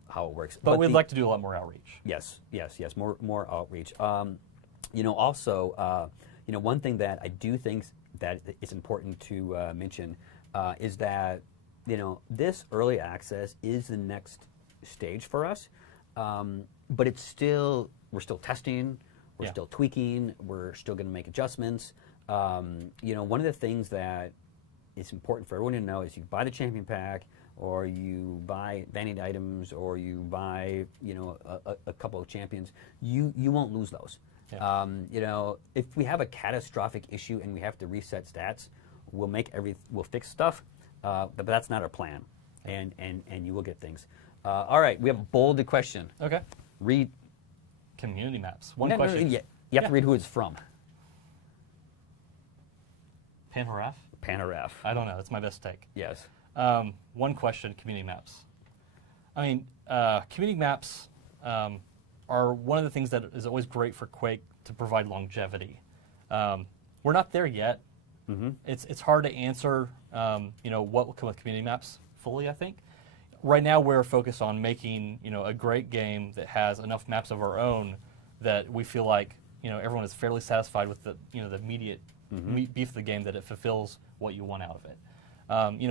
how it works. But we'd like to do a lot more outreach. Yes, more outreach. Also, one thing that I do think that is important to mention is that this early access is the next stage for us, but we're still testing, we're still tweaking, we're still going to make adjustments. One of the things that is important for everyone to know is you buy the champion pack, or you buy vanity items, or you buy a couple of champions, you won't lose those. Yeah. If we have a catastrophic issue and we have to reset stats, we'll fix stuff, but that's not our plan, and you will get things. All right, we have a bolded question. Okay. Read community maps. One question. You have to read who it's from. Panharaf? Panharaf. I don't know. That's my best take. Yes. One question, community maps. I mean, community maps are one of the things that is always great for Quake to provide longevity. We're not there yet. Mm-hmm. It's hard to answer, what will come with community maps fully, I think. Right now we're focused on making, a great game that has enough maps of our own that we feel like, everyone is fairly satisfied with the, the immediate beef of the game, that it fulfills what you want out of it.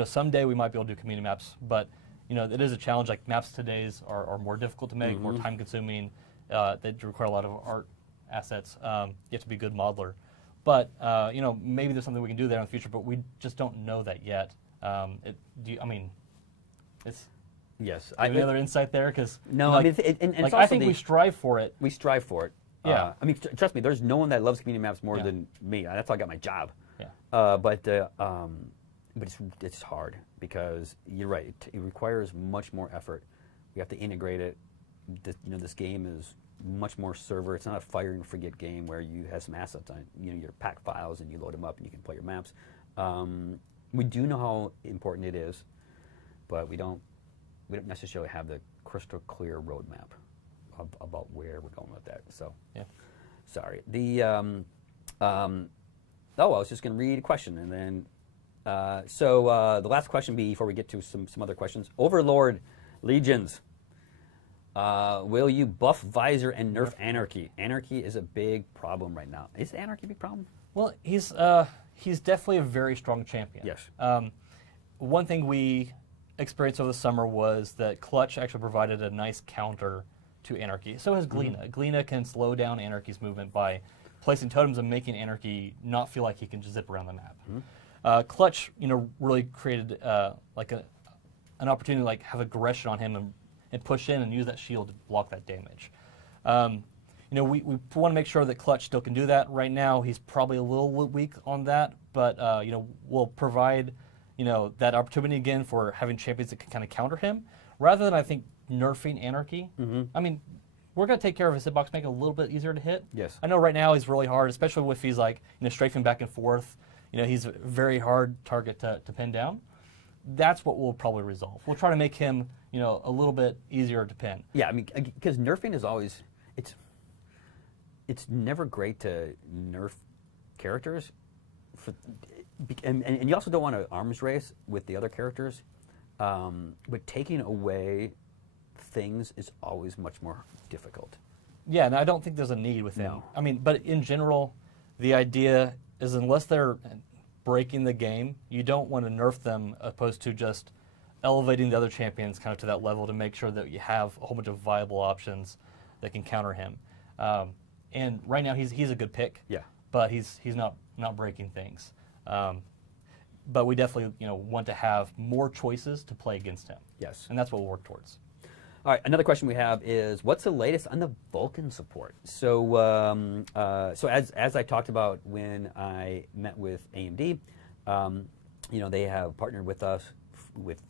Someday we might be able to do community maps, but it is a challenge. Like maps today's are more difficult to make, more time consuming. They require a lot of art assets. You have to be a good modeler. But maybe there's something we can do there in the future, but we just don't know that yet. Yes. Any other insight there? Because no, I think we strive for it. We strive for it. Yeah. Trust me. There's no one that loves community maps more than me. That's how I got my job. Yeah. But it's hard because you're right. It requires much more effort. We have to integrate it. This game is much more server. It's not a fire and forget game where you have some assets on your pack files and you load them up and you can play your maps. We do know how important it is, but we don't necessarily have the crystal clear roadmap about where we're going with that. So yeah, sorry. I was just going to read a question and then. The last question before we get to some other questions. Overlord Legions. Will you buff Visor and nerf Anarchy? Anarchy is a big problem right now. Is Anarchy a big problem? Well, he's definitely a very strong champion. Yes. One thing we experienced over the summer was that Clutch actually provided a nice counter to Anarchy. So has Gleena. Gleena can slow down Anarchy's movement by placing totems and making Anarchy not feel like he can just zip around the map. Clutch, really created an opportunity to have aggression on him and push in and use that shield to block that damage. You know, we want to make sure that Clutch still can do that. Right now, he's probably a little weak on that, but you know, we'll provide, you know, that opportunity again for having champions that can kind of counter him, rather than, I think, nerfing Anarchy. I mean, we're going to take care of his hitbox, make it a little bit easier to hit. Yes. I know right now he's really hard, especially if he's like, you know, strafing back and forth. You know, he's a very hard target to pin down. That's what we'll probably resolve. We'll try to make him, you know, a little bit easier to pin. Yeah, I mean, because nerfing is always, it's never great to nerf characters, and you also don't want to arms race with the other characters, but taking away things is always much more difficult. Yeah, and I don't think there's a need with him. No. I mean, but in general, the idea is unless they're breaking the game, you don't want to nerf them opposed to just elevating the other champions kind of to that level to make sure that you have a whole bunch of viable options that can counter him. And right now he's a good pick. Yeah. But he's not breaking things. But we definitely, you know, want to have more choices to play against him. Yes. And that's what we'll work towards. All right, another question we have is, what's the latest on the Vulcan support? So, so as I talked about when I met with AMD, you know, they have partnered with us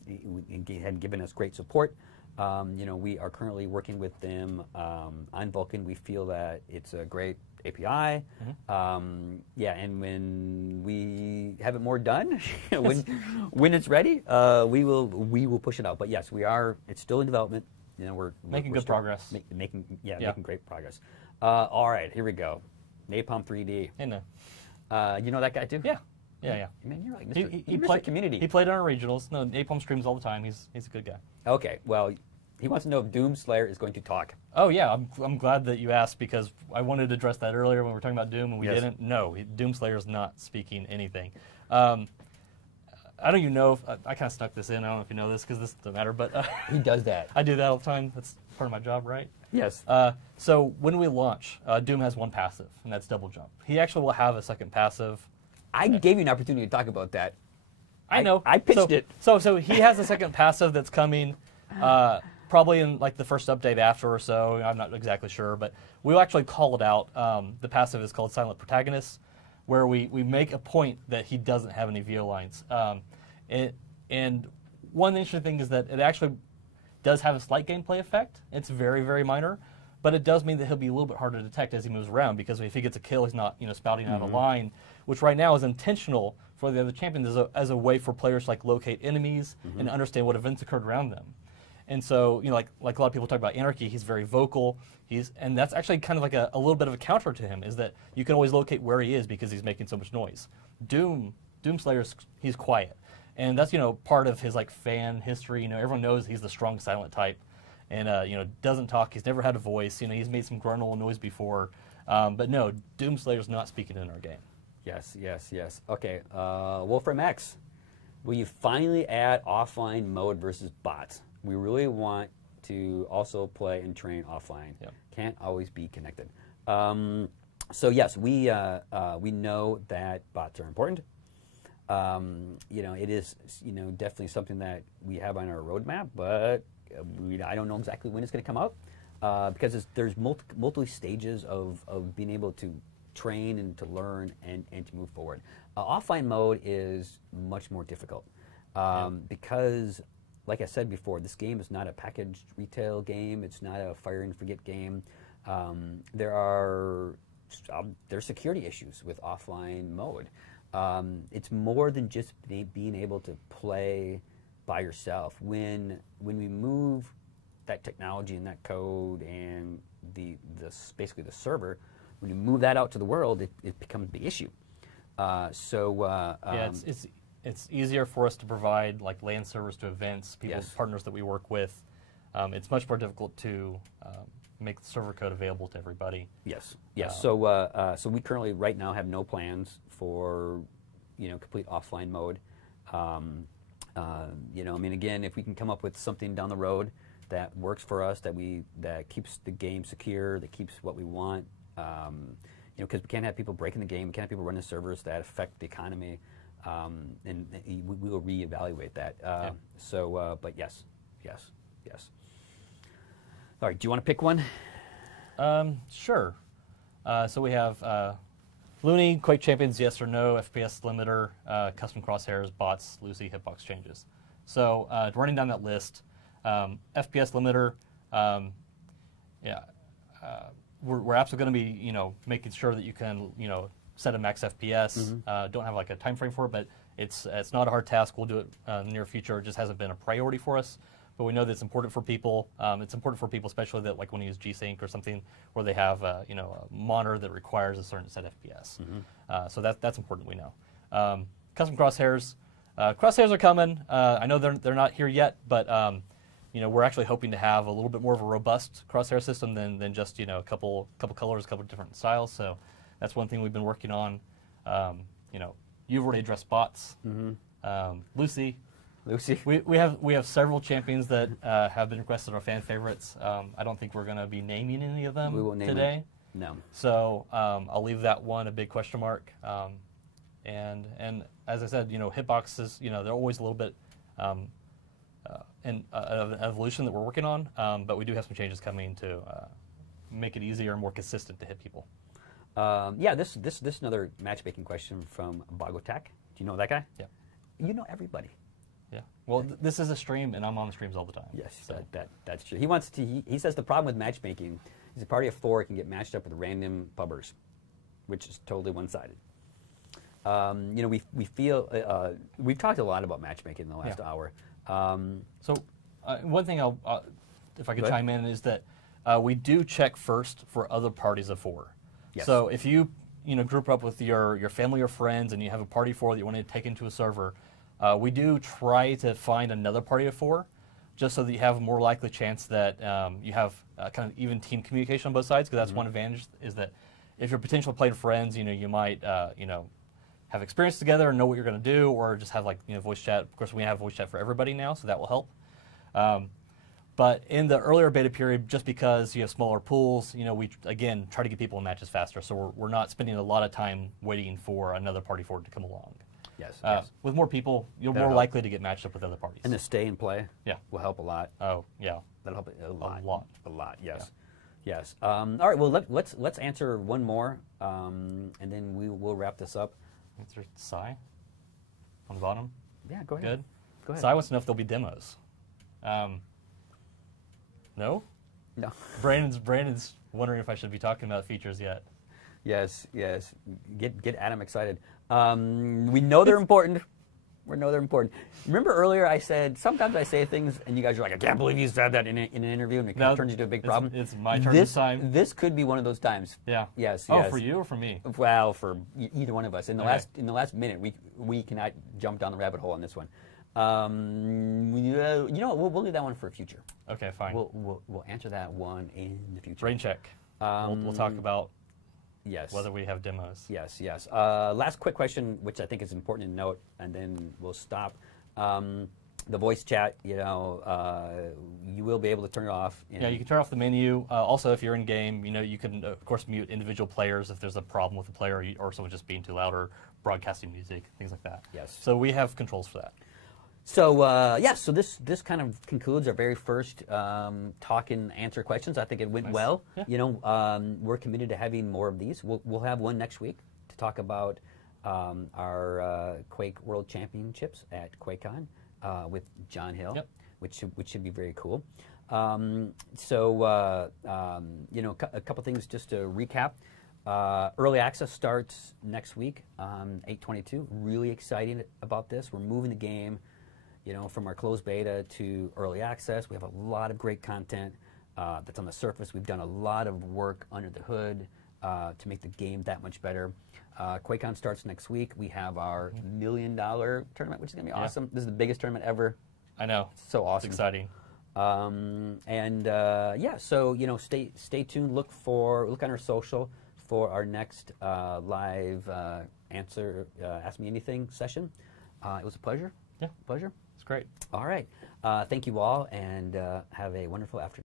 and given us great support. You know, we are currently working with them on Vulcan. We feel that it's a great API. Yeah, and when we have it more done, when it's ready, we will push it out. But yes, we are. It's still in development. You know, we're making good progress. Making great progress. All right, here we go. Napalm 3D. Hey, no. You know that guy too? Yeah. Yeah. Man, you're like He Mr. played Community. He played on our regionals. No, Napalm streams all the time. He's a good guy. Okay, well, he wants to know if Doomslayer is going to talk. Oh yeah, I'm glad that you asked because I wanted to address that earlier when we were talking about Doom and we Yes. didn't. No, Doomslayer is not speaking anything. I don't even know if I kind of stuck this in. I don't know if you know this because this doesn't matter, but He does that. I do that all the time. That's part of my job, right? Yes. So when we launch, Doom has one passive, and that's double jump. He actually will have a second passive. I gave you an opportunity to talk about that. I know. I pitched it. So he has a second passive that's coming, probably in like the first update after or so. I'm not exactly sure, but we'll actually call it out. The passive is called Silent Protagonist, where we make a point that he doesn't have any VO lines. And one interesting thing is that it actually does have a slight gameplay effect. It's very, very minor, but it does mean that he'll be a little bit harder to detect as he moves around because if he gets a kill, he's not, you know, spouting out a line, which right now is intentional for the other champions as a way for players to like locate enemies and understand what events occurred around them. And so, you know, like a lot of people talk about Anarchy, he's very vocal. And that's actually kind of like a little bit of a counter to him, is that you can always locate where he is because he's making so much noise. Doomslayer's, he's quiet. And that's, you know, part of his like fan history. You know, everyone knows he's the strong silent type, and you know, doesn't talk. He's never had a voice. You know, he's made some gruntle noise before, but no, Doomslayer's not speaking in our game. Yes. Okay, Wolfram X, will you finally add offline mode versus bots? We really want to also play and train offline. Yep. Can't always be connected. So yes, we know that bots are important. You know, it is, you know, definitely something that we have on our roadmap, but I don't know exactly when it's going to come out because there's multiple stages of being able to train and to learn and to move forward. Offline mode is much more difficult because, like I said before, this game is not a packaged retail game. It's not a fire and forget game. There's security issues with offline mode. It's more than just being able to play by yourself. When we move that technology and that code and basically the server, when you move that out to the world, it becomes a big issue. Yeah, it's easier for us to provide like LAN servers to events, partners that we work with. It's much more difficult to make the server code available to everybody. Yes. So we currently right now have no plans for, you know, complete offline mode. You know, I mean, again, if we can come up with something down the road that works for us, that keeps the game secure, that keeps what we want, you know, because we can't have people breaking the game, we can't have people running servers that affect the economy, and we will reevaluate that. But yes. All right, do you want to pick one? Sure. So we have Looney, Quake Champions, yes or no, FPS Limiter, custom crosshairs, bots, Lucy, hitbox changes. So running down that list, FPS Limiter, we're absolutely going to be, making sure that you can, set a max FPS. Don't have like a time frame for it, but it's not a hard task. We'll do it in the near future. It just hasn't been a priority for us. But we know that it's important for people. It's important for people, especially that like when you use G-Sync or something where they have a monitor that requires a certain set FPS. So that's important. We know. Custom crosshairs. Crosshairs are coming. I know they're not here yet, but we're actually hoping to have a little bit more of a robust crosshair system than just a couple colors, a couple different styles. So that's one thing we've been working on. You've already addressed bots. Lucy. We have several champions that have been requested our fan favorites. I don't think we're going to be naming any of them today. No. So I'll leave that one a big question mark. And as I said, hitboxes, they're always a little bit of an evolution that we're working on. But we do have some changes coming to make it easier and more consistent to hit people. This is another matchmaking question from Bogotak. Do you know that guy? Yeah. You know everybody. Yeah. Well, this is a stream, and I'm on the streams all the time. Yes, so. that's true. He says the problem with matchmaking is a party of 4 can get matched up with random pubbers, which is totally one-sided. We feel we've talked a lot about matchmaking in the last hour. So one thing if I could chime in, is that we do check first for other parties of 4. Yes. So if you group up with your family or friends and you have a party of 4 that you want to take into a server, we do try to find another party of 4, just so that you have a more likely chance that you have kind of even team communication on both sides. Because that's one advantage, is that if you're potentially playing friends, you might have experience together and know what you're going to do, or just have like voice chat. Of course, we have voice chat for everybody now, so that will help. But in the earlier beta period, just because you have smaller pools, we again try to get people in matches faster. So we're not spending a lot of time waiting for another party for it to come along. Yes. With more people, you're more likely to get matched up with other parties. And the stay and play will help a lot. Oh, yeah. That'll help a lot. A lot, yes. Yeah. Yes. All right, well, let's answer one more, and then we'll wrap this up. Answer Sai on the bottom. Yeah, go ahead. Good. Go ahead. Sai wants to know if there'll be demos. No? No. Brandon's wondering if I should be talking about features yet. Yes. Get Adam excited. We know they're important. We know they're important. Remember earlier I said, sometimes I say things and you guys are like, I can't believe you said that in an interview, and it kind of turns into a big problem. It's my turn this time. This could be one of those times. Yeah. Yes. Oh, for you or for me? Well, for either one of us. In the last minute, we cannot jump down the rabbit hole on this one. We'll leave that one for a future. Okay, fine. We'll answer that one in the future. Brain check. We'll talk about whether we have demos. Yes. Last quick question, which I think is important to note, and then we'll stop. The voice chat, you will be able to turn it off. Yeah, you can turn off the menu. Also, if you're in game, you can of course mute individual players if there's a problem with the player or someone just being too loud or broadcasting music, things like that. Yes. So we have controls for that. So so this kind of concludes our very first talk and answer questions. I think it went well. Yeah. We're committed to having more of these. We'll have one next week to talk about our Quake World Championships at QuakeCon with John Hill, which should be very cool. A couple things just to recap. Early access starts next week, 8/22. Really excited about this. We're moving the game, from our closed beta to early access. We have a lot of great content that's on the surface. We've done a lot of work under the hood to make the game that much better. QuakeCon starts next week. We have our $1 million tournament, which is going to be awesome. This is the biggest tournament ever. I know. So awesome. It's exciting. So stay tuned. Look on our social for our next live Ask Me Anything session. It was a pleasure. Yeah. Pleasure. It's great. All right. Thank you all, and have a wonderful afternoon.